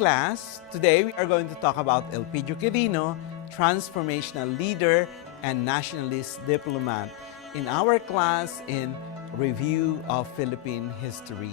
class. Today we are going to talk about Elpidio Quirino, transformational leader and nationalist diplomat, in our class in Review of Philippine History.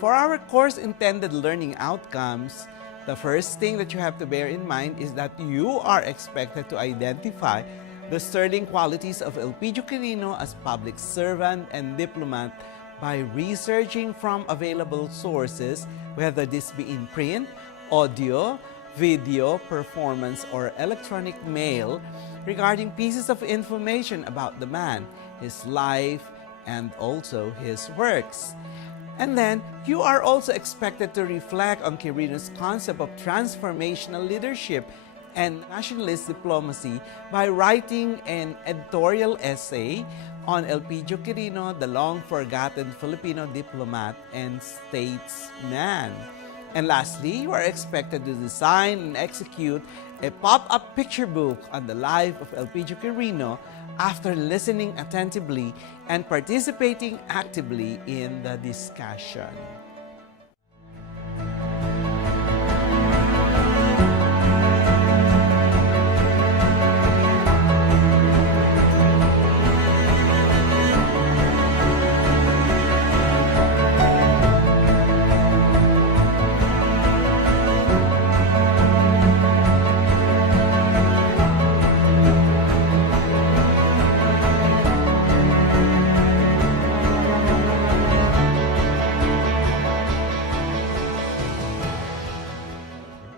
For our course-intended learning outcomes, the first thing that you have to bear in mind is that you are expected to identify the sterling qualities of Elpidio Quirino as public servant and diplomat by researching from available sources, whether this be in print, audio, video, performance, or electronic mail, regarding pieces of information about the man, his life, and also his works. And then, you are also expected to reflect on Quirino's concept of transformational leadership and nationalist diplomacy by writing an editorial essay on Elpidio Quirino, the long-forgotten Filipino diplomat and statesman. And lastly, you are expected to design and execute a pop-up picture book on the life of Elpidio Quirino after listening attentively and participating actively in the discussion.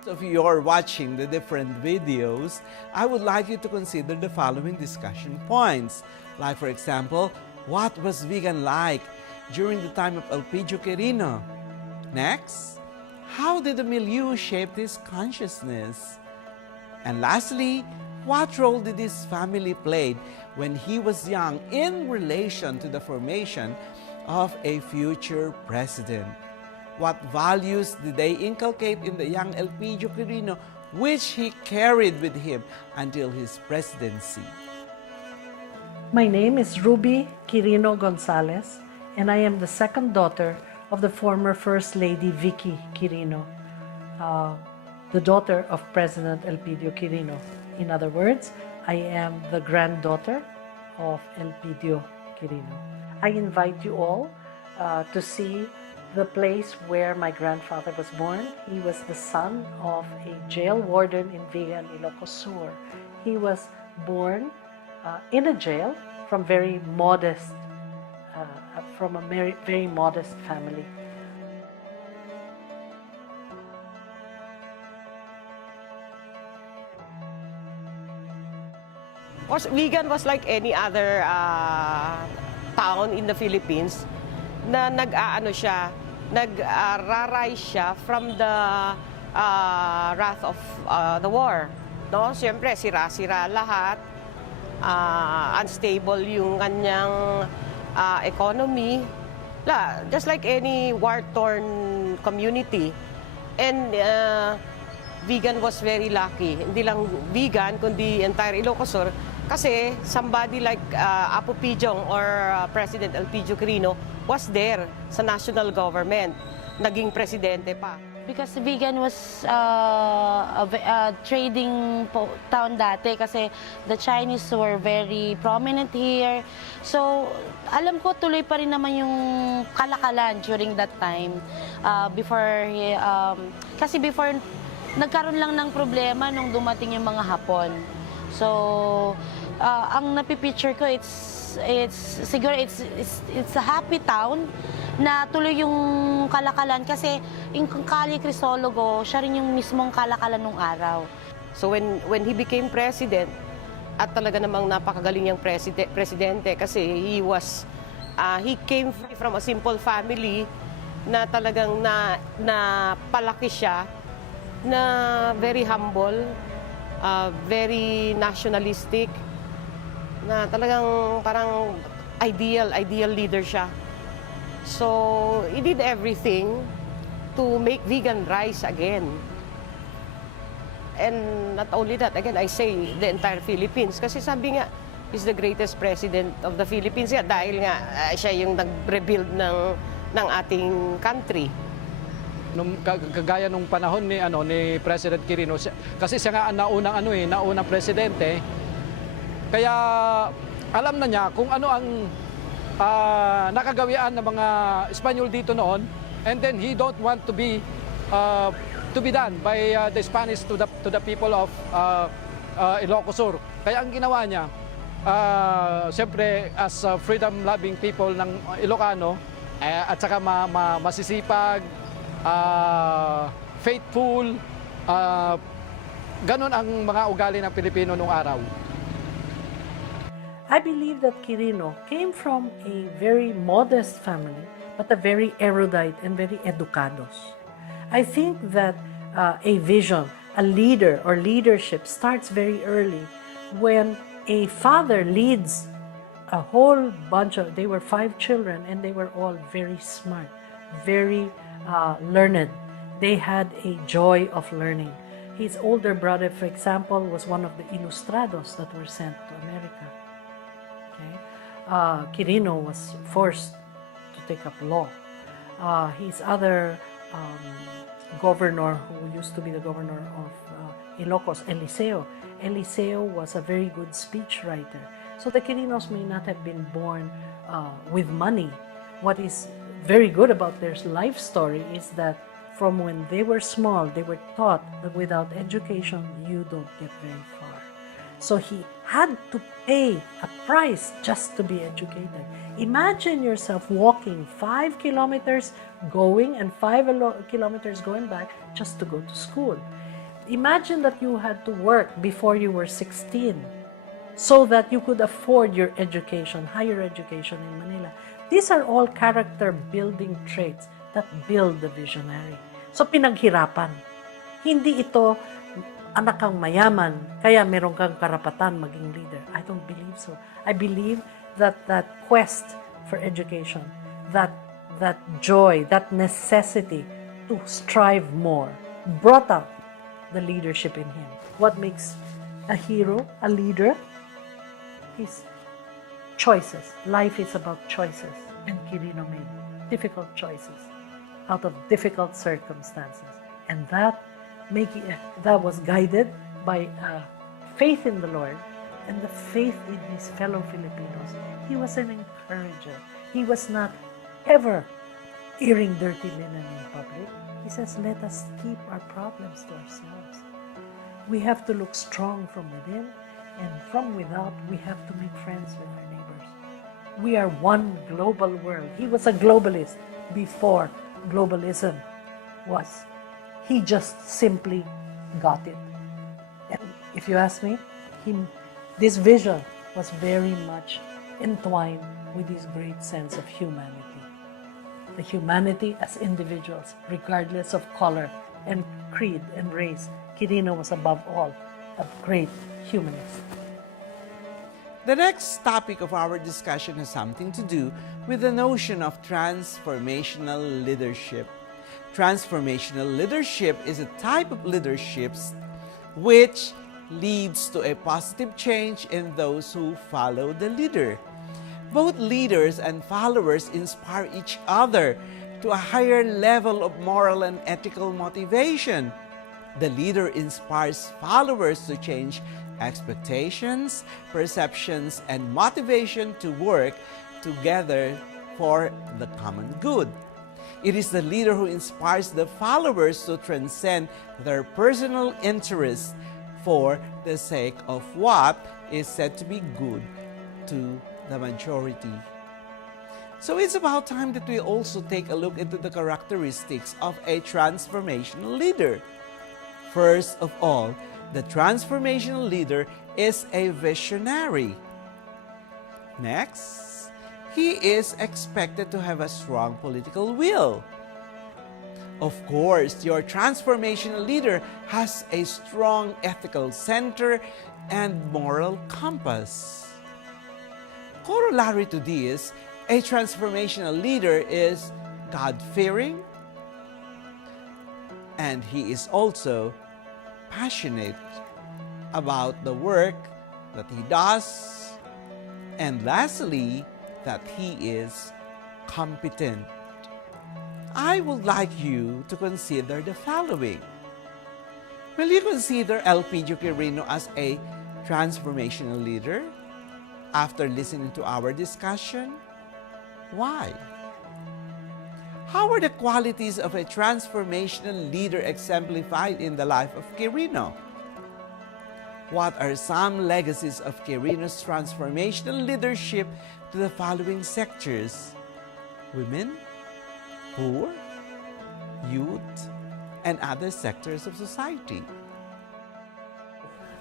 If you're watching the different videos, I would like you to consider the following discussion points. Like, for example, what was vegan like during the time of Elpidio Quirino? Next, how did the milieu shape his consciousness? And lastly, what role did his family play when he was young in relation to the formation of a future president? What values did they inculcate in the young Elpidio Quirino, which he carried with him until his presidency? My name is Ruby Quirino Gonzalez, and I am the second daughter of the former First Lady Vicky Quirino, the daughter of President Elpidio Quirino. In other words, I am the granddaughter of Elpidio Quirino. I invite you all to see the place where my grandfather was born. He was the son of a jail warden in Vigan, Ilocos Sur. He was born in a jail from a very modest family. Vigan was like any other town in the Philippines na nag-arise siya from the wrath of the war. No? Siyempre, sira-sira lahat, unstable yung kanyang economy, just like any war-torn community. And Vigan was very lucky. Hindi lang Vigan, kundi entire Ilocos Sur. Kasi somebody like Apo Pijong or President Elpidio Quirino was there sa national government. Naging presidente pa. Because Vigan was a trading town dati kasi the Chinese were very prominent here. So, alam ko tuloy pa rin naman yung kalakalan during that time. Kasi before, nagkaroon lang ng problema nung dumating yung mga Hapon. So, ang napipicture ko, it's a happy town na tuloy yung kalakalan kasi yung Kali Crisologo, siya rin yung mismong kalakalan nung araw. So when he became president, at talaga namang napakagaling niyang presidente kasi he came from a simple family na talagang na palaki siya, na very humble, very nationalistic, na talagang parang ideal leader siya. So, he did everything to make Vigan rise again. And not only that, again, I say the entire Philippines. Kasi sabi nga, he's the greatest president of the Philippines. Dahil nga siya yung nag-rebuild ng ating country. kagaya nung panahon ni President Quirino, kasi siya nga ang naunang presidente. Kaya alam na niya kung ano ang nakagawian ng mga Espanyol dito noon, and then he don't want to be done by the Spanish to the people of Ilocos Sur. Kaya ang ginawa niya, siyempre as freedom-loving people ng Ilocano, at saka masisipag, faithful, ganun ang mga ugali ng Pilipino nung araw. I believe that Quirino came from a very modest family, but a very erudite and very educados. I think that a vision, a leader or leadership starts very early when a father leads a whole bunch of, they were 5 children and they were all very smart, very learned. They had a joy of learning. His older brother, for example, was one of the ilustrados that were sent to America. Quirino was forced to take up law. His other governor, who used to be the governor of Ilocos, Eliseo was a very good speechwriter. So the Quirinos may not have been born with money. What is very good about their life story is that from when they were small, they were taught that without education, you don't get very far. So he had to pay a price just to be educated. Imagine yourself walking 5 kilometers going and 5 kilometers going back just to go to school. Imagine that you had to work before you were 16 so that you could afford your education, higher education in Manila. These are all character building traits that build the visionary. So pinaghirapan. Hindi ito anak kang mayaman, kaya meron kang karapatan maging leader. I don't believe so. I believe that that quest for education, that joy, that necessity to strive more, brought out the leadership in him. What makes a hero, a leader? His choices. Life is about choices. And Quirino made difficult choices out of difficult circumstances. And that was guided by faith in the Lord and the faith in his fellow Filipinos. He was an encourager. He was not ever airing dirty linen in public. He says, let us keep our problems to ourselves. We have to look strong from within, and from without, we have to make friends with our neighbors. We are one global world. He was a globalist before globalism was. He just simply got it. And if you ask me, this vision was very much entwined with his great sense of humanity. The humanity as individuals, regardless of color and creed and race. Quirino was above all a great humanist. The next topic of our discussion has something to do with the notion of transformational leadership. Transformational leadership is a type of leadership which leads to a positive change in those who follow the leader. Both leaders and followers inspire each other to a higher level of moral and ethical motivation. The leader inspires followers to change expectations, perceptions, and motivation to work together for the common good. It is the leader who inspires the followers to transcend their personal interests for the sake of what is said to be good to the majority. So it's about time that we also take a look into the characteristics of a transformational leader. First of all, the transformational leader is a visionary. Next, he is expected to have a strong political will. Of course, your transformational leader has a strong ethical center and moral compass. Corollary to this, a transformational leader is God-fearing, and he is also passionate about the work that he does, and lastly, that he is competent. I would like you to consider the following. Will you consider Elpidio Quirino as a transformational leader after listening to our discussion? Why? How are the qualities of a transformational leader exemplified in the life of Quirino? What are some legacies of Quirino's transformational leadership to the following sectors: women, poor, youth, and other sectors of society?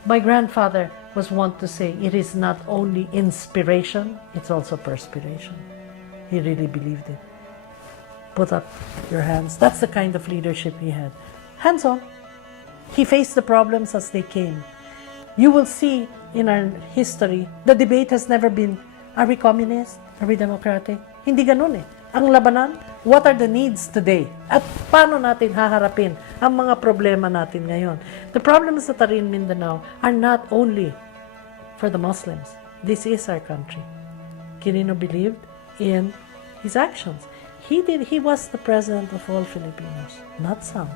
My grandfather was wont to say, it is not only inspiration, it's also perspiration. He really believed it. Put up your hands. That's the kind of leadership he had. Hands on. He faced the problems as they came. You will see in our history, the debate has never been, are we communist? Are we democratic? Hindi ganun eh. Ang labanan, what are the needs today? At paano natin haharapin ang mga problema natin ngayon? The problems that are in Mindanao are not only for the Muslims. This is our country. Quirino believed in his actions. He was the president of all Filipinos, not some.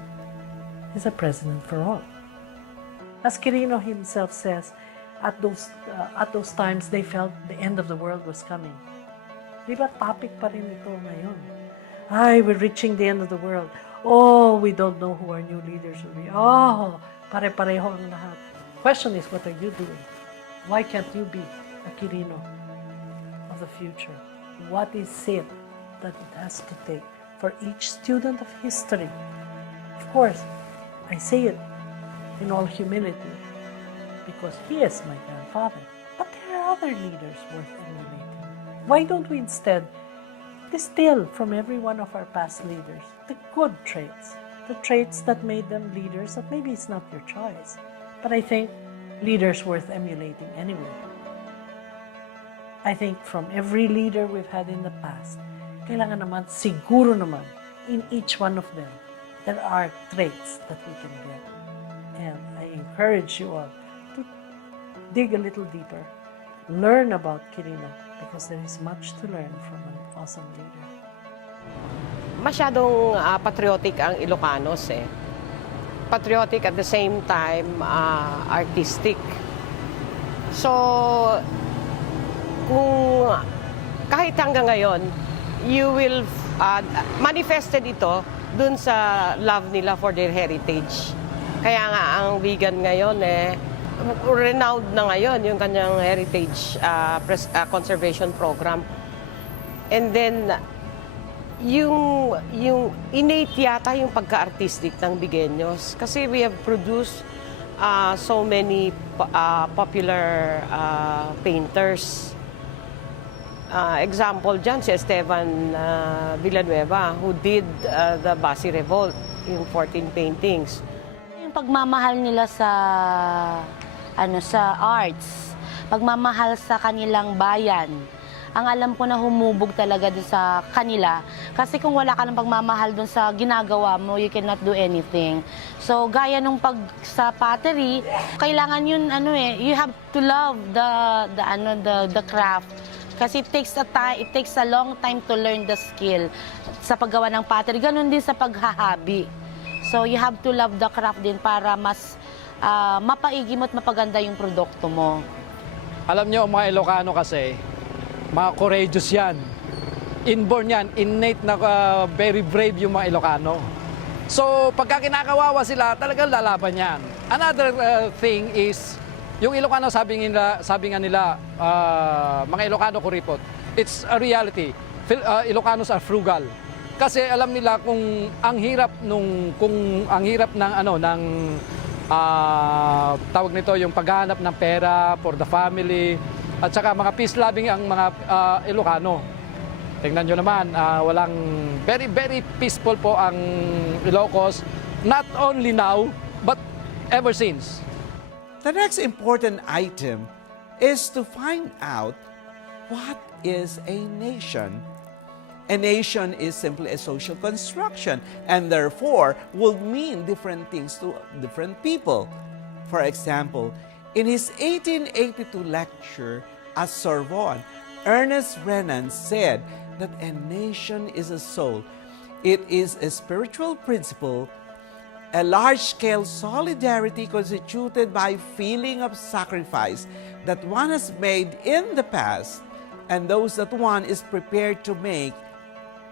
He's a president for all. As Quirino himself says, at those times, they felt the end of the world was coming. Di ba topic pa rin ito ngayon? Ay, we're reaching the end of the world. Oh, we don't know who our new leaders will be. Oh, pare-pareho ang lahat. Question is, what are you doing? Why can't you be a Quirino of the future? What is it that it has to take for each student of history? Of course, I say it in all humility because he is my grandfather. But there are other leaders worth emulating. Why don't we instead distill from every one of our past leaders the good traits, the traits that made them leaders that maybe it's not your choice, but I think leaders worth emulating anyway. I think from every leader we've had in the past, kailangan naman, siguro naman, in each one of them, there are traits that we can get. And I encourage you all to dig a little deeper, learn about Quirino, because there is much to learn from an awesome leader. Masyadong patriotic ang Ilocanos eh. Patriotic at the same time artistic. So, kung kahit hanggang ngayon, you will manifested ito dun sa love nila for their heritage. Kaya nga ang vegan ngayon renowned na ngayon yung kanyang heritage conservation program. And then yung innate yata yung pagka-artistic ng Bigueños kasi we have produced so many popular painters. Example dyan, si Esteban Villanueva who did the Basi Revolt, yung 14 paintings. Yung pagmamahal nila sa arts, pagmamahal sa kanilang bayan, ang alam ko na humubog talaga dun sa kanila. Kasi kung wala ka ng pagmamahal dun sa ginagawa mo, you cannot do anything. So, gaya nung sa pottery, kailangan yun, you have to love the craft. Kasi it takes a long time to learn the skill sa paggawa ng pottery. Ganun din sa paghahabi. So, you have to love the craft din para mas mapaigi mo at mapaganda yung produkto mo. Alam nyo, mga Ilocano kasi, mga courageous yan. Inborn yan, innate na very brave yung mga Ilocano. So, pagka kinakawawa sila, talagang lalaban yan. Another thing is, yung Ilocano, sabi nga nila, mga Ilocano kuripot, it's a reality. Ilocanos are frugal. Kasi alam nila kung ang hirap ng tawag nito yung paghahanap ng pera for the family at saka mga peace loving ang mga Ilocano. Tingnan nyo naman, walang very very peaceful po ang Ilocos, not only now but ever since. The next important item is to find out what is a nation. A nation is simply a social construction and therefore will mean different things to different people. For example, in his 1882 lecture at Sorbonne, Ernest Renan said that a nation is a soul It is a spiritual principle, a large-scale solidarity constituted by feeling of sacrifice that one has made in the past and those that one is prepared to make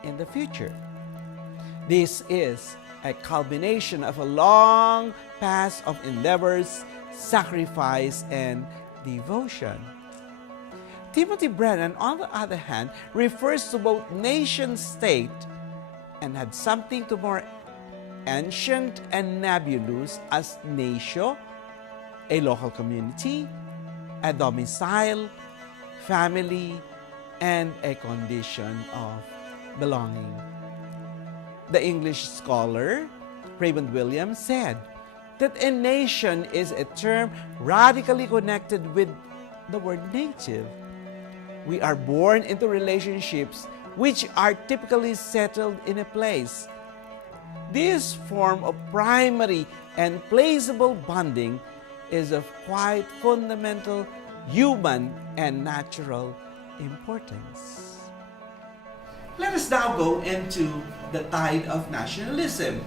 in the future. This is a culmination of a long past of endeavors, sacrifice, and devotion. Timothy Brennan, on the other hand, refers to both nation-state and had something to more ancient and nebulous as natio, a local community, a domicile, family, and a condition of belonging. The English scholar Raymond Williams said that a nation is a term radically connected with the word native. We are born into relationships which are typically settled in a place. This form of primary and placeable bonding is of quite fundamental human and natural importance. Let us now go into the tide of nationalism.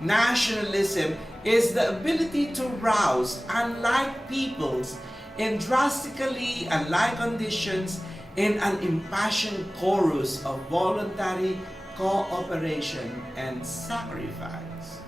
Nationalism is the ability to rouse unlike peoples in drastically unlike conditions in an impassioned chorus of voluntary cooperation and sacrifice.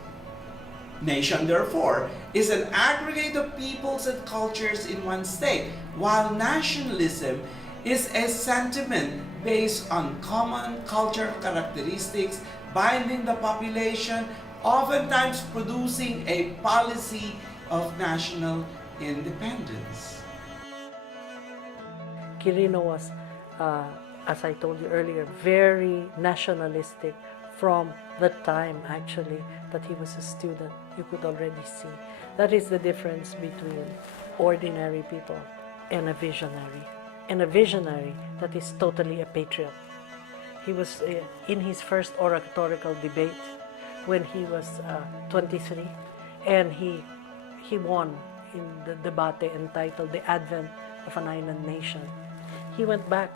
Nation, therefore, is an aggregate of peoples and cultures in one state, while nationalism is a sentiment based on common cultural characteristics binding the population, oftentimes producing a policy of national independence. Quirino was, as I told you earlier, very nationalistic from the time actually that he was a student. You could already see. That is the difference between ordinary people and a visionary. And a visionary that is totally a patriot. He was in his first oratorical debate when he was 23, and he won in the debate entitled The Advent of an Island Nation. He went back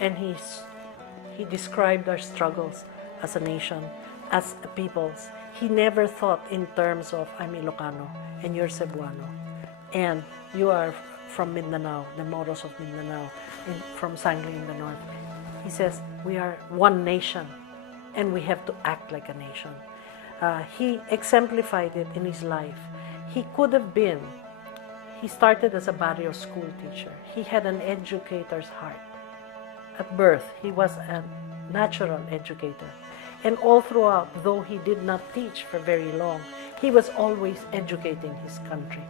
and he described our struggles as a nation, as a peoples. He never thought in terms of, I'm Ilocano and you're Cebuano and you are from Mindanao, the Moros of Mindanao, from Sangli in the north. He says, we are one nation and we have to act like a nation. He exemplified it in his life. He could have been, he started as a barrio school teacher. He had an educator's heart. At birth, he was a natural educator. And all throughout, though he did not teach for very long, he was always educating his country.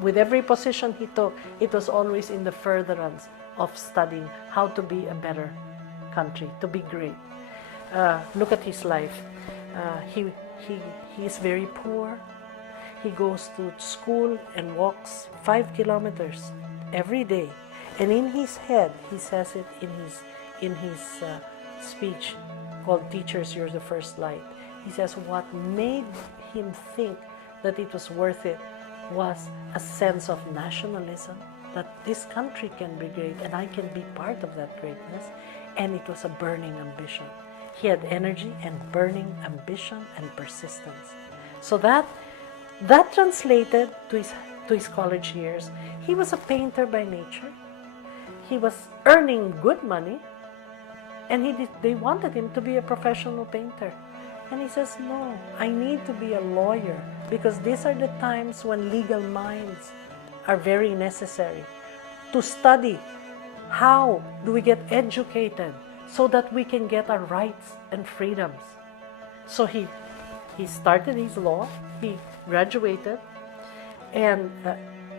With every position he took, it was always in the furtherance of studying how to be a better country, to be great. Look at his life. He is very poor. He goes to school and walks 5 kilometers every day. And in his head, he says it in his speech called Teachers, You're the First Light. He says what made him think that it was worth it was a sense of nationalism, that this country can be great and I can be part of that greatness. And it was a burning ambition. He had energy and burning ambition and persistence. So that translated to his college years. He was a painter by nature. He was earning good money, and they wanted him to be a professional painter. And he says, no, I need to be a lawyer because these are the times when legal minds are very necessary. To study how do we get educated so that we can get our rights and freedoms. So he started his law, he graduated, and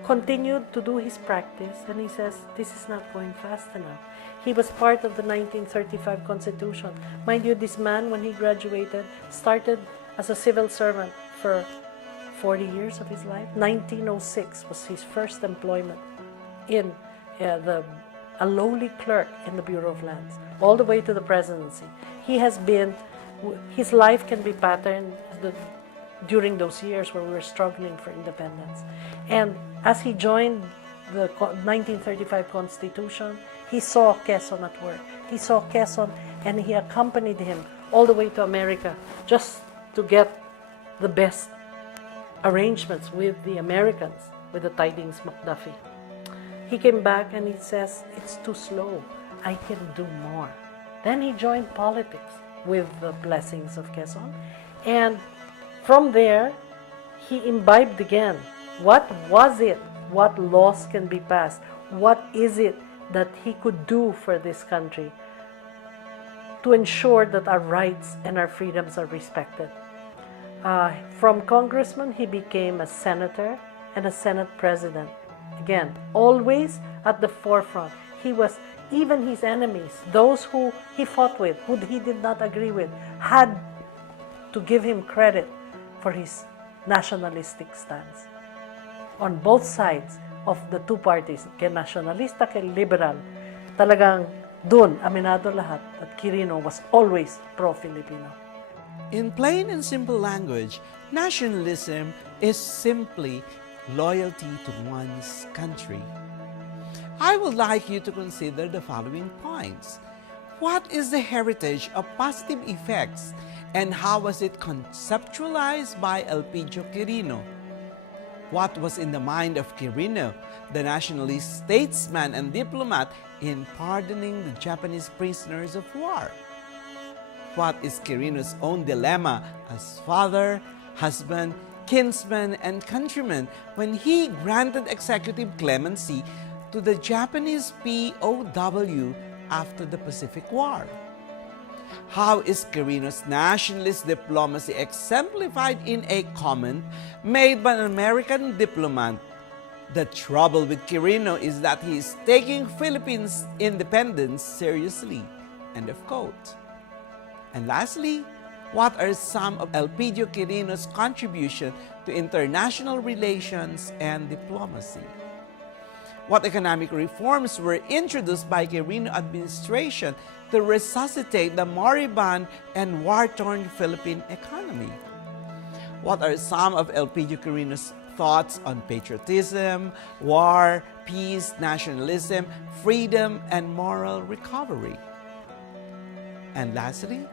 continued to do his practice, and he says, this is not going fast enough. He was part of the 1935 Constitution. Mind you, this man, when he graduated, started as a civil servant for 40 years of his life. 1906 was his first employment in a lowly clerk in the Bureau of Lands, all the way to the presidency. His life can be patterned during those years where we were struggling for independence. And as he joined the 1935 Constitution, he saw Quezon at work. He saw Quezon and he accompanied him all the way to America just to get the best arrangements with the Americans, with the Tidings McDuffie. He came back and he says, it's too slow. I can do more. Then he joined politics with the blessings of Quezon. And from there, he imbibed again. What was it? What laws can be passed? What is it that he could do for this country to ensure that our rights and our freedoms are respected? From congressman, he became a senator and a Senate president. Again, always at the forefront. He was, even his enemies, those who he fought with, who he did not agree with, had to give him credit for his nationalistic stance. On both sides of the two parties, kay nationalista, kay liberal, talagang dun, aminado lahat, that Quirino was always pro-Filipino. In plain and simple language, nationalism is simply loyalty to one's country. I would like you to consider the following points. What is the heritage of positive effects and how was it conceptualized by Elpidio Quirino? What was in the mind of Quirino, the nationalist statesman and diplomat, in pardoning the Japanese prisoners of war? What is Quirino's own dilemma as father, husband, kinsman, and countryman when he granted executive clemency to the Japanese POW after the Pacific War? How is Quirino's nationalist diplomacy exemplified in a comment made by an American diplomat? The trouble with Quirino is that he is taking Philippines' independence seriously. End of quote. And lastly, what are some of Elpidio Quirino's contribution to international relations and diplomacy? What economic reforms were introduced by Quirino administration to resuscitate the moribund and war-torn Philippine economy? What are some of Elpidio Quirino's thoughts on patriotism, war, peace, nationalism, freedom, and moral recovery? And lastly,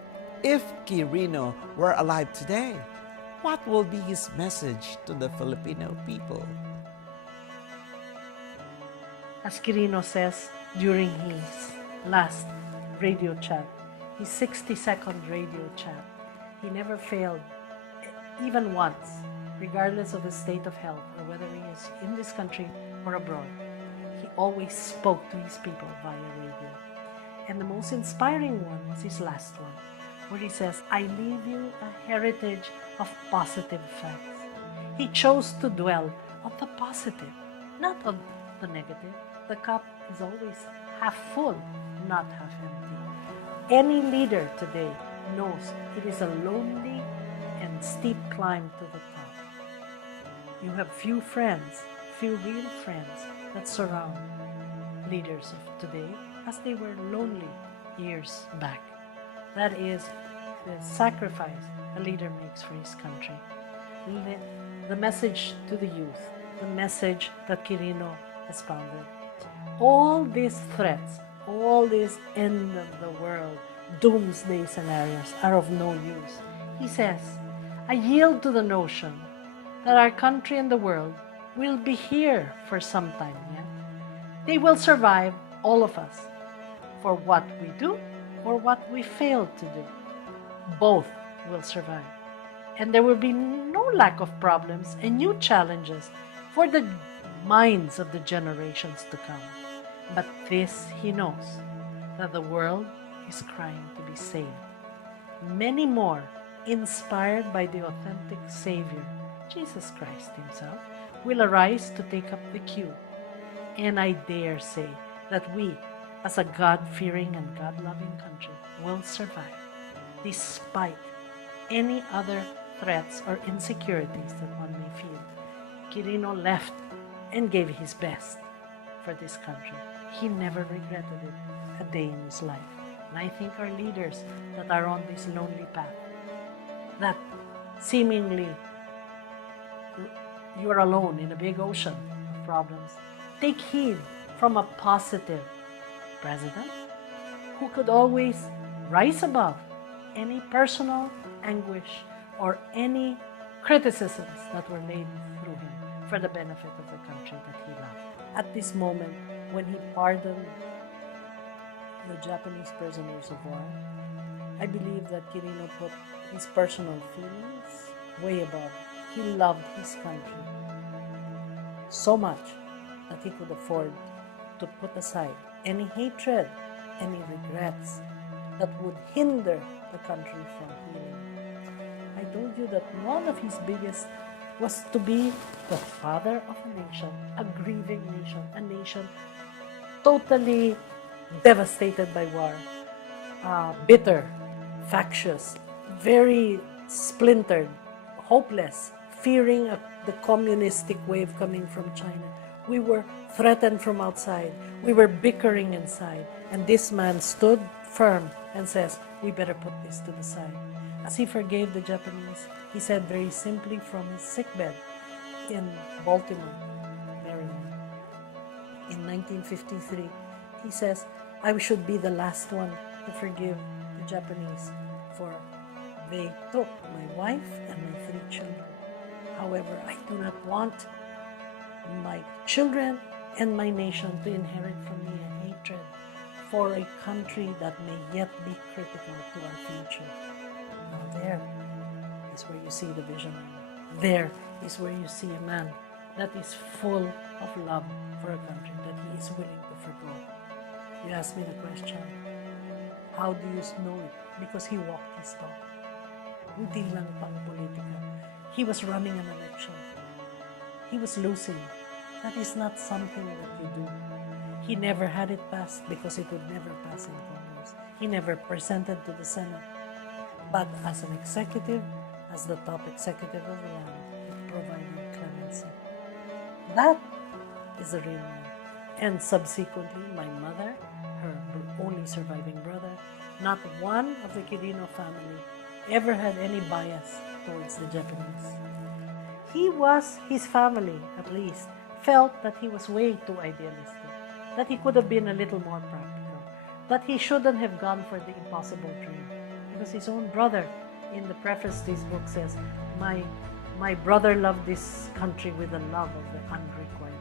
if Quirino were alive today, what will be his message to the Filipino people? As Quirino says during his last radio chat, his 60-second radio chat, he never failed, even once, regardless of his state of health or whether he is in this country or abroad. He always spoke to his people via radio. And the most inspiring one was his last one, where he says, I leave you a heritage of positive facts. He chose to dwell on the positive, not on the negative. The cup is always half full, not half empty. Any leader today knows it is a lonely and steep climb to the top. You have few friends, few real friends that surround leaders of today as they were lonely years back. That is the sacrifice a leader makes for his country. The message to the youth, the message that Quirino expounded. All these threats, all these end of the world, doomsday scenarios are of no use. He says, I yield to the notion that our country and the world will be here for some time yet. They will survive all of us for what we do or what we fail to do. Both will survive. And there will be no lack of problems and new challenges for the minds of the generations to come. But this he knows, that the world is crying to be saved. Many more, inspired by the authentic Savior, Jesus Christ himself, will arise to take up the cue. And I dare say that we, as a God-fearing and God-loving country, will survive, despite any other threats or insecurities that one may feel. Quirino left and gave his best for this country. He never regretted it a day in his life. And I think our leaders that are on this lonely path, that seemingly you are alone in a big ocean of problems, take heed from a positive president who could always rise above any personal anguish or any criticisms that were laid through him for the benefit of the country that he loved. At this moment, when he pardoned the Japanese prisoners of war, I believe that Quirino put his personal feelings way above. He loved his country so much that he could afford to put aside any hatred, any regrets that would hinder the country from healing. I told you that one of his biggest was to be the father of a nation, a grieving nation, a nation totally devastated by war, bitter, factious, very splintered, hopeless, fearing the communistic wave coming from China. We were threatened from outside. We were bickering inside. And this man stood firm and says, we better put this to the side. As he forgave the Japanese, he said very simply from his sickbed in Baltimore, Maryland, in 1953, he says, I should be the last one to forgive the Japanese, for they took my wife and my 3 children. However, I do not want my children and my nation to inherit from me a hatred for a country that may yet be critical to our future. Now there is where you see the visionary. There is where you see a man that is full of love for a country that he is willing to forgo. You ask me the question, how do you know it? Because he walked his talk. Hindi lang pang politika. He was running an election. He was losing. That is not something that you do. He never had it passed because it would never pass in Congress. He never presented to the Senate. But as an executive, as the top executive of the land, he provided clemency. That is a real man. And subsequently, my mother, her only surviving brother, not one of the Quirino family ever had any bias towards the Japanese. His family at least, felt that he was way too idealistic, that he could have been a little more practical, that he shouldn't have gone for the impossible dream. Because his own brother, in the preface to his book, says, my brother loved this country with the love of the unrequited.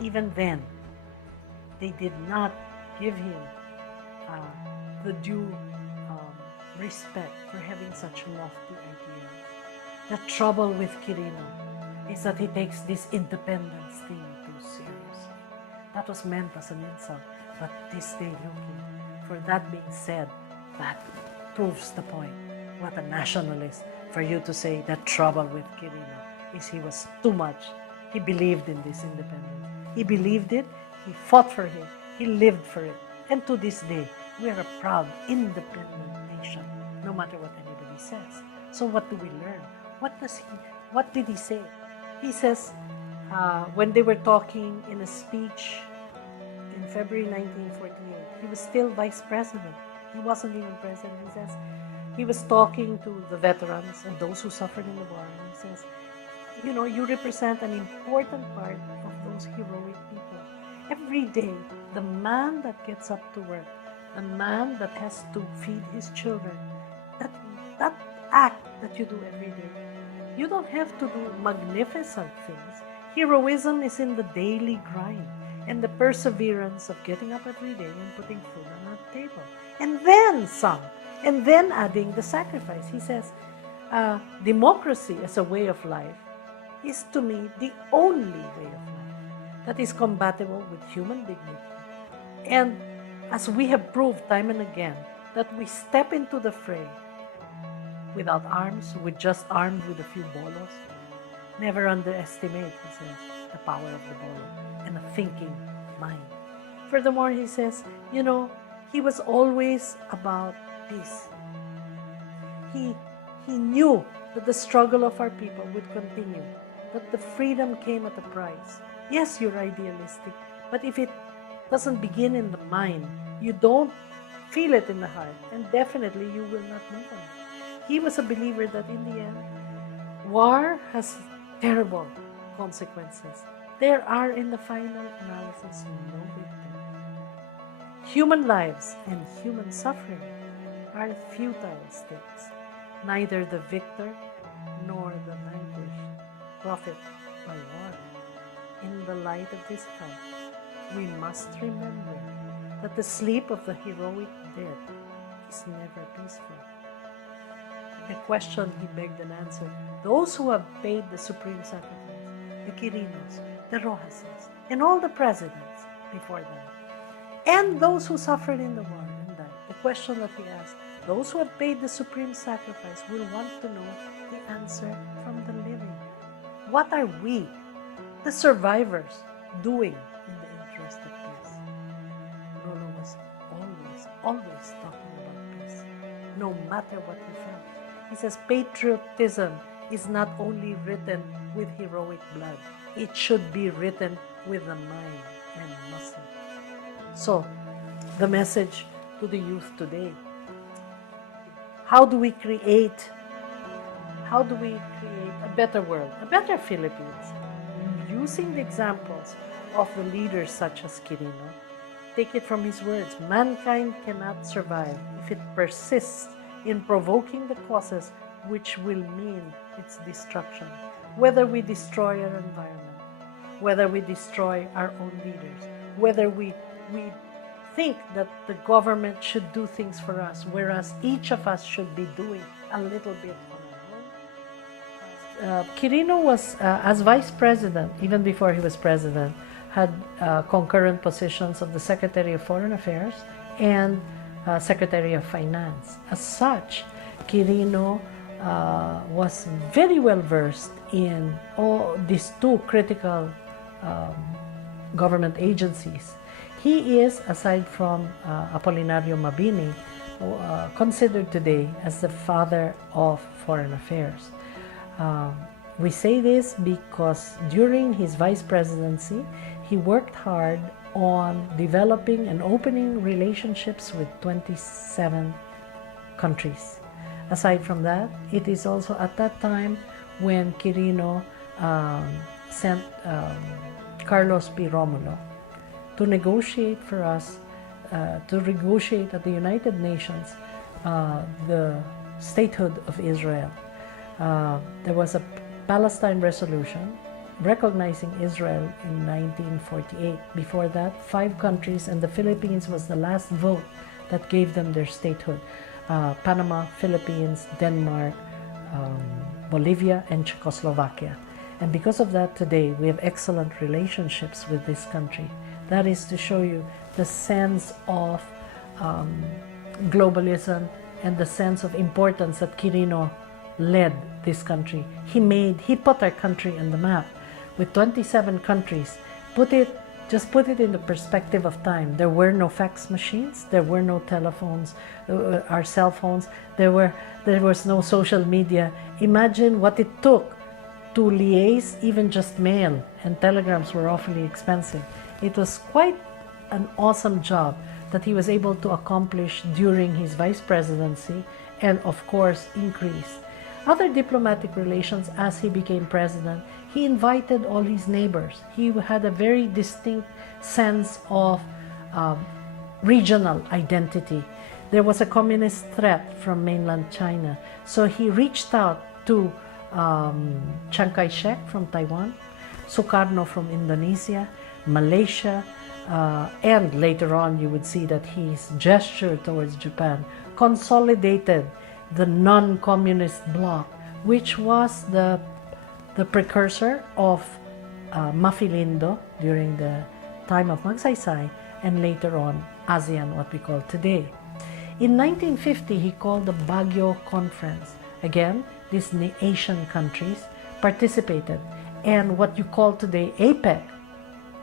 Even then, they did not give him the due respect for having such lofty ideas. The trouble with Quirino is that he takes this independence thing too seriously. That was meant as an insult, but this day looking, for that being said, that proves the point. What a nationalist for you to say that trouble with Quirino is he was too much. He believed in this independence. He believed it, he fought for it, he lived for it. And to this day, we are a proud, independent nation, no matter what anybody says. So what do we learn? What did he say? He says, when they were talking in a speech in February 1948, he was still vice president. He wasn't even president. He says, he was talking to the veterans and those who suffered in the war. And he says, you know, you represent an important part of those heroic people. Every day, the man that gets up to work, the man that has to feed his children, that act that you do every day, you don't have to do magnificent things. Heroism is in the daily grind and the perseverance of getting up every day and putting food on our table. And then some. And then adding the sacrifice. He says, democracy as a way of life is to me the only way of life that is compatible with human dignity. And as we have proved time and again, that we step into the fray without arms, armed with a few bolos. Never underestimate, he says, the power of the bolo and a thinking mind. Furthermore, he says, you know, he was always about peace. He knew that the struggle of our people would continue, that the freedom came at a price. Yes, you're idealistic, but if it doesn't begin in the mind, you don't feel it in the heart, and definitely you will not move on it. He was a believer that in the end, war has terrible consequences. There are, in the final analysis, no victim. Human lives and human suffering are futile stakes. Neither the victor nor the vanquished profit by war. In the light of this fact, we must remember that the sleep of the heroic dead is never peaceful. The question he begged and answered, those who have paid the supreme sacrifice, the Quirinos, the Rojases, and all the presidents before them, and those who suffered in the war and died. The question that he asked, those who have paid the supreme sacrifice will want to know the answer from the living. What are we, the survivors, doing in the interest of peace? Lolo was always talking about peace, no matter what he felt. He says patriotism is not only written with heroic blood, it should be written with the mind and muscle. So, the message to the youth today, how do we create a better world, a better Philippines? Using the examples of the leaders such as Quirino, take it from his words, mankind cannot survive if it persists in provoking the causes which will mean its destruction. Whether we destroy our environment, whether we destroy our own leaders, whether we think that the government should do things for us, whereas each of us should be doing a little bit on our own. Quirino was, as vice president, even before he was president, had concurrent positions of the Secretary of Foreign Affairs and Secretary of Finance. As such, Quirino was very well versed in all these two critical government agencies. He is, aside from Apolinario Mabini, considered today as the father of foreign affairs. We say this because during his vice presidency, he worked hard on developing and opening relationships with 27 countries. Aside from that, it is also at that time when Quirino sent Carlos P. Romulo to negotiate for us, to negotiate at the United Nations the statehood of Israel. There was a Palestine resolution recognizing Israel in 1948. Before that, 5 countries, and the Philippines was the last vote that gave them their statehood. Panama, Philippines, Denmark, Bolivia, and Czechoslovakia. And because of that, today we have excellent relationships with this country. That is to show you the sense of globalism and the sense of importance that Quirino led this country. He put our country on the map with 27 countries. Just put it in the perspective of time. There were no fax machines, there were no telephones, our cell phones, there was no social media. Imagine what it took to liaise even just mail, and telegrams were awfully expensive. It was quite an awesome job that he was able to accomplish during his vice presidency, and of course increase other diplomatic relations. As he became president, he invited all his neighbors. He had a very distinct sense of regional identity. There was a communist threat from mainland China, so he reached out to Chiang Kai-shek from Taiwan, Sukarno from Indonesia, Malaysia, and later on you would see that his gesture towards Japan consolidated the non-communist bloc, which was the precursor of Mafilindo during the time of Magsaysay, and later on ASEAN, what we call today. In 1950, he called the Baguio Conference. Again, these Asian countries participated, and what you call today APEC.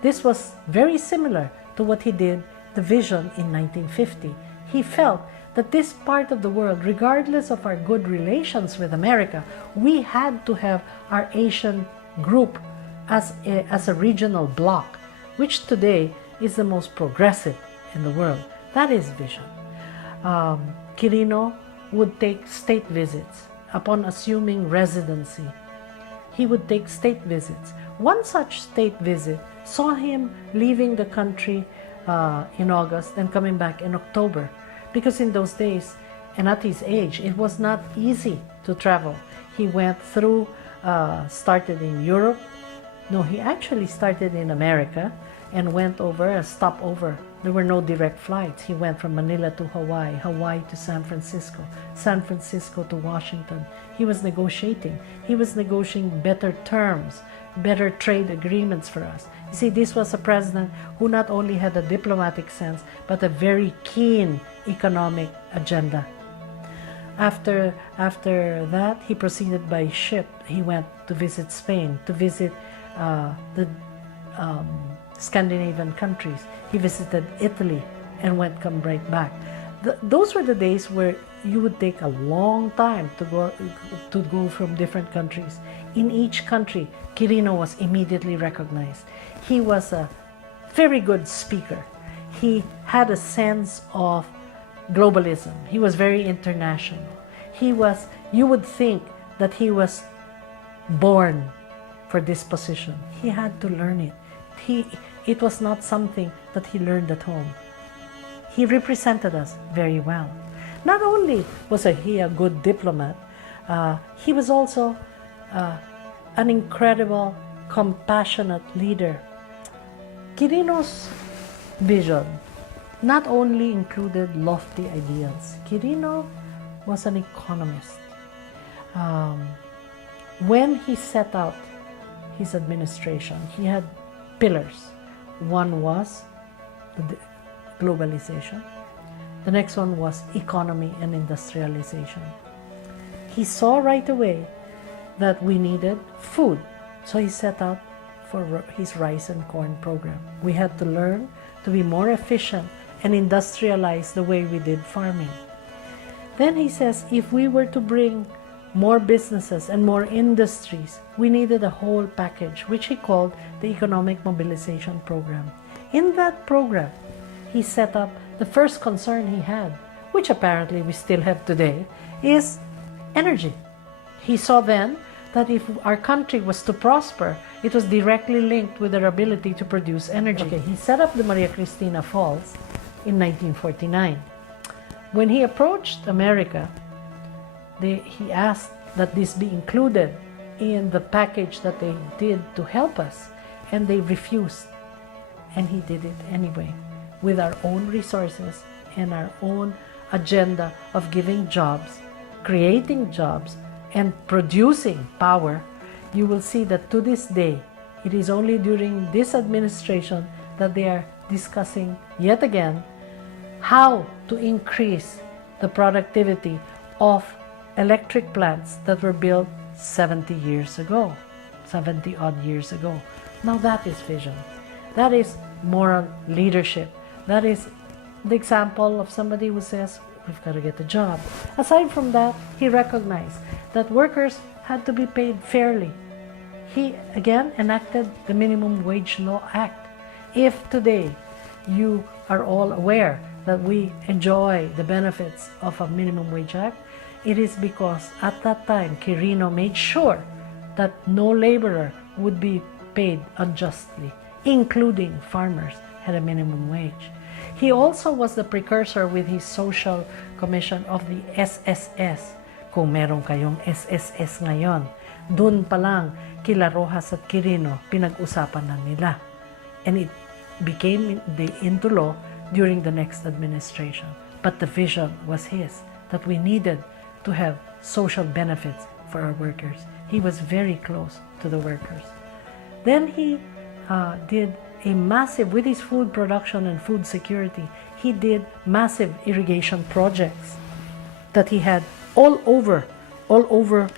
This was very similar to what he did, the vision in 1950. He felt that this part of the world, regardless of our good relations with America, we had to have our Asian group as a regional bloc, which today is the most progressive in the world. That is vision. Quirino would take state visits upon assuming residency. He would take state visits. One such state visit saw him leaving the country in August and coming back in October, because in those days And at his age, it was not easy to travel. He went through, started in Europe. No, he actually started in America and went over a stopover. There were no direct flights. He went from Manila to Hawaii, Hawaii to San Francisco, San Francisco to Washington. He was negotiating. He was negotiating better terms, better trade agreements for us. You see, this was a president who not only had a diplomatic sense, but a very keen economic agenda. After that, he proceeded by ship. He went to visit Spain, to visit the Scandinavian countries. He visited Italy and come right back. Those were the days where you would take a long time to go from different countries. In each country, Quirino was immediately recognized. He was a very good speaker. He had a sense of globalism. He was very international. You would think that he was born for this position. He had to learn it. It was not something that he learned at home. He represented us very well. Not only was he a good diplomat, he was also an incredible, compassionate leader. Quirino's vision not only included lofty ideals. Quirino was an economist. When he set out his administration, he had pillars. One was globalization. The next one was economy and industrialization. He saw right away that we needed food, so he set out for his rice and corn program. We had to learn to be more efficient and industrialize the way we did farming. Then he says if we were to bring more businesses and more industries, we needed a whole package, which he called the Economic Mobilization Program. In that program, he set up the first concern he had, which apparently we still have today, is energy. He saw then that if our country was to prosper, it was directly linked with our ability to produce energy. Okay, he set up the Maria Cristina Falls in 1949. When he approached America, he asked that this be included in the package that they did to help us, and they refused. And he did it anyway, with our own resources and our own agenda of giving jobs, creating jobs, and producing power. You will see that to this day, it is only during this administration that they are discussing yet again how to increase the productivity of electric plants that were built 70 years ago, 70 odd years ago. Now that is vision. That is moral leadership. That is the example of somebody who says, we've got to get a job. Aside from that, he recognized that workers had to be paid fairly. He again enacted the Minimum Wage Law Act. If today you are all aware that we enjoy the benefits of a Minimum Wage Act, it is because at that time Quirino made sure that no laborer would be paid unjustly, including farmers had a minimum wage. He also was the precursor with his social commission of the SSS. Kung meron kayong SSS ngayon, dun pa lang kila Rojas at Quirino pinag-usapan na nila. And it became into law during the next administration. But the vision was his, that we needed to have social benefits for our workers. He was very close to the workers. Then he did a massive, with his food production and food security, he did massive irrigation projects that he had all over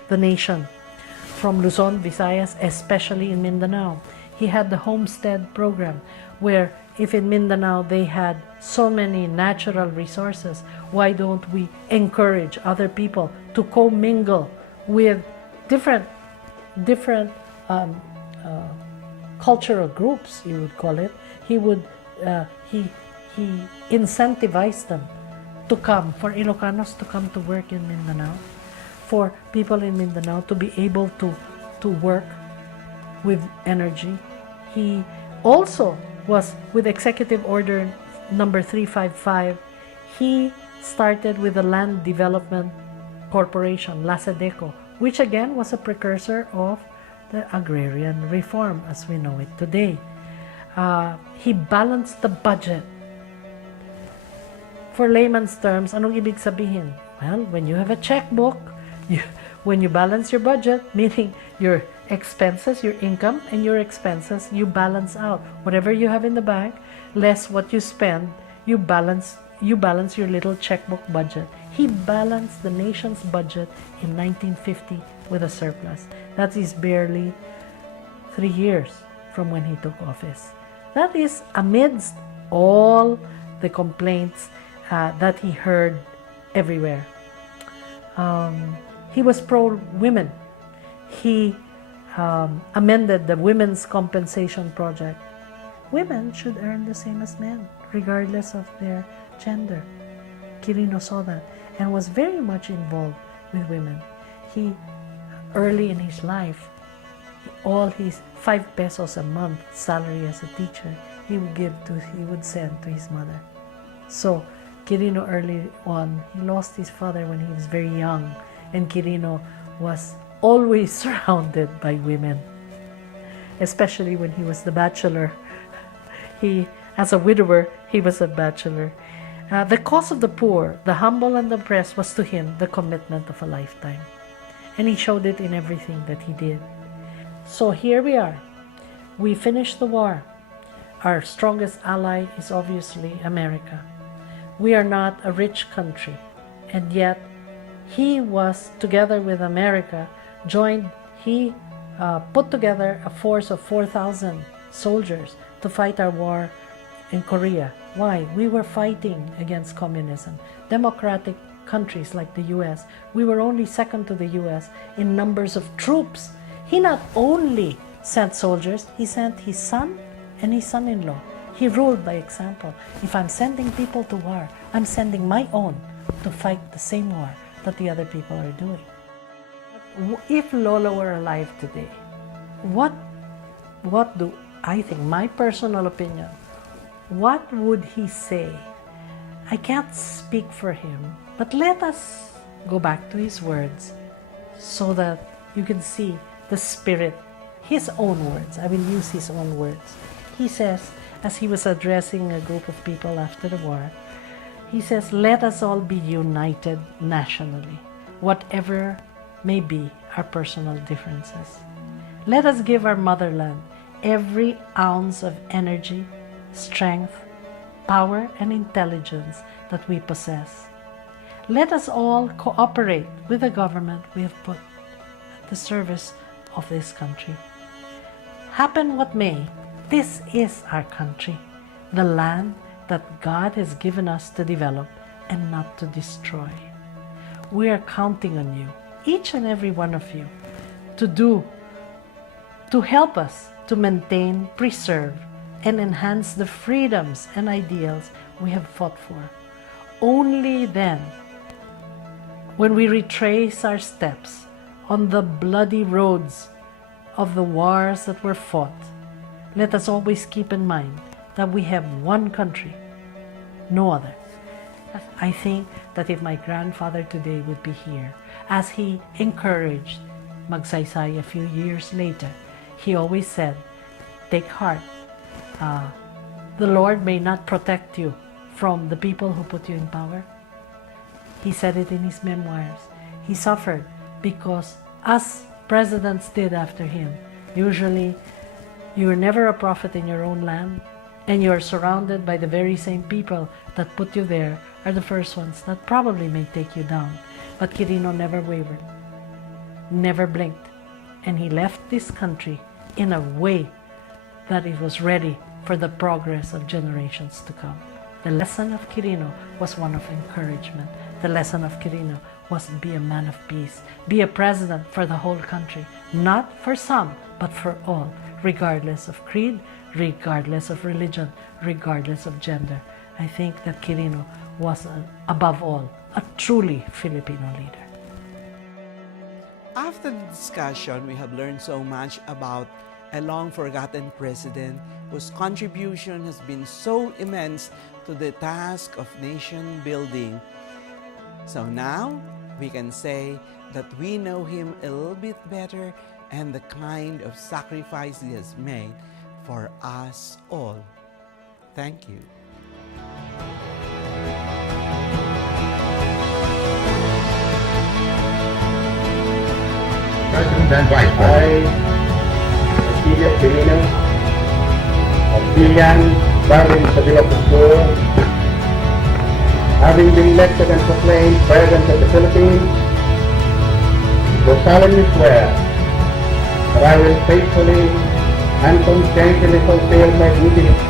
the nation, from Luzon, Visayas, especially in Mindanao. He had the homestead program, where if in Mindanao they had so many natural resources, why don't we encourage other people to commingle with different cultural groups, you would call it. He incentivized them to come, for Ilocanos to come to work in Mindanao, for people in Mindanao to be able to work with energy. He also was, with Executive Order number 355, he started with the Land Development Corporation, LASEDECO, which again was a precursor of the agrarian reform as we know it today. He balanced the budget. For layman's terms, anong ibig sabihin? Well, when you have a checkbook, when you balance your budget, meaning your expenses, your income and your expenses, you balance out. Whatever you have in the bank, less what you spend, you balance your little checkbook budget. He balanced the nation's budget in 1950 with a surplus. That is barely 3 years from when he took office. That is amidst all the complaints that he heard everywhere. He was pro-women. He amended the Women's Compensation Project. Women should earn the same as men, regardless of their gender. Quirino saw that and was very much involved with women. He, early in his life, all his 5 pesos a month salary as a teacher, he would send to his mother. So, Quirino early on, he lost his father when he was very young, and Quirino was always surrounded by women, especially when he was the bachelor. As a widower, he was a bachelor. The cause of the poor, the humble and the oppressed was to him the commitment of a lifetime. And he showed it in everything that he did. So here we are. We finished the war. Our strongest ally is obviously America. We are not a rich country, and yet he was, together with America, put together a force of 4,000 soldiers to fight our war in Korea. Why? We were fighting against communism. Democratic countries like the US, we were only second to the US in numbers of troops. He not only sent soldiers, he sent his son and his son-in-law. He ruled by example. If I'm sending people to war, I'm sending my own to fight the same war that the other people are doing. If Lolo were alive today, what do I think, my personal opinion, what would he say? I can't speak for him, but let us go back to his words so that you can see the spirit, his own words. I will use his own words. He says, as he was addressing a group of people after the war, he says, let us all be united nationally, whatever may be our personal differences. Let us give our motherland every ounce of energy, strength, power, and intelligence that we possess. Let us all cooperate with the government we have put at the service of this country. Happen what may, this is our country, the land that God has given us to develop and not to destroy. We are counting on you, each and every one of you, to help us to maintain, preserve, and enhance the freedoms and ideals we have fought for. Only then, when we retrace our steps on the bloody roads of the wars that were fought, let us always keep in mind that we have one country, no other. I think that if my grandfather today would be here, as he encouraged Magsaysay a few years later, he always said, take heart. The Lord may not protect you from the people who put you in power. He said it in his memoirs. He suffered because, as presidents did after him, usually you are never a prophet in your own land, and you are surrounded by the very same people that put you there are the first ones that probably may take you down. But Quirino never wavered, never blinked, and he left this country in a way that it was ready for the progress of generations to come. The lesson of Quirino was one of encouragement. The lesson of Quirino was be a man of peace, be a president for the whole country, not for some, but for all, regardless of creed, regardless of religion, regardless of gender. I think that Quirino was, above all, a truly Filipino leader. After the discussion, we have learned so much about a long-forgotten president whose contribution has been so immense to the task of nation building So now we can say that we know him a little bit better and the kind of sacrifice he has made for us all. Thank you. President and Vice President. Elpidio Quirino, of Bilian, province of Ilocos, having been elected and proclaimed President of the Philippines, do solemnly swear that I will faithfully and conscientiously fulfill my duties